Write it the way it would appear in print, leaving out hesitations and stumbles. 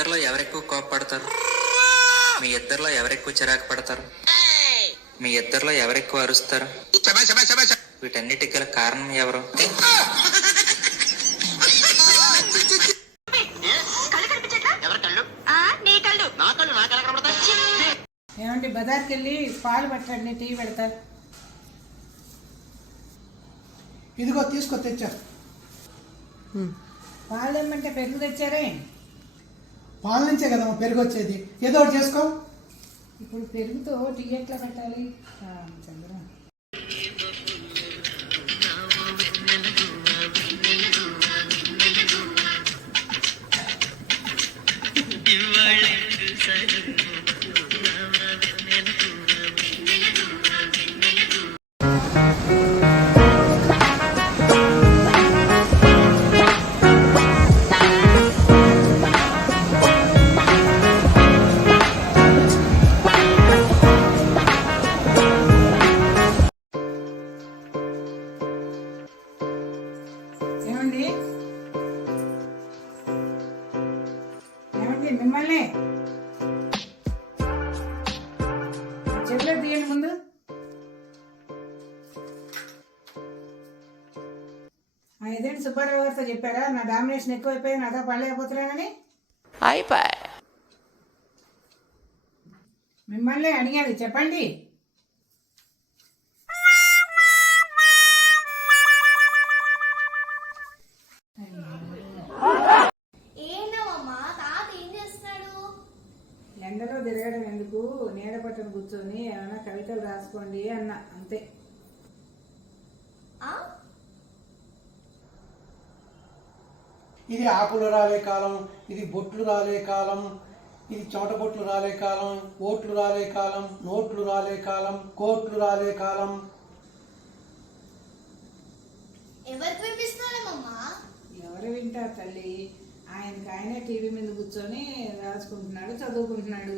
ఇద్దరిలో ఎవరెక్కువ కోపపడతారు? మీ ఇద్దరిలో ఎవరెక్కువ చిరాకు పడతారు? మీ ఇద్దరిలో ఎవరెక్కువ అరుస్తారు? వీటన్నిటికి గల కారణం ఎవరు? ఏమండి బజార్కి వెళ్ళి పాలు పట్టండి, టీ పెడతా. ఇదిగో తీసుకో, తెచ్చా. పాలు ఏమంటే పెరుగు తెచ్చారే? పాల నుంచే కదమ్మా పెరుగు వచ్చేది, ఏదో ఒకటి చేసుకో. ఇప్పుడు పెరుగుతో టీ ఎట్లా పెట్టాలి? చంద్ర మిమ్మల్ని చెట్లేదు తీయండి ముందు. ఇదేంటి సుబ్బారావు గారితో చెప్పారా నా డామినేషన్ ఎక్కువైపోయి నాతో పడలేకపోతున్నానని? అయిపోయి మిమ్మల్ని అడిగాడు, చెప్పండి. ఎండలో తిరగడం ఎందుకు, నీడ పట్టున కూర్చొని ఏమైనా కవితలు రాసుకోండి అన్న, అంతే. ఇది ఆకులు రాలే కాలం, ఇది బొట్లు రాలే కాలం, ఇది చోట బొట్లు రాలే కాలం, ఓట్లు రాలే కాలం, నోట్లు రాలే కాలం, కోట్లు రాలే కాలం. ఎవరు వింటారు తల్లి? ఆయనకి ఆయనే టీవీ మీద కూర్చొని రాసుకుంటున్నాడు, చదువుకుంటున్నాడు.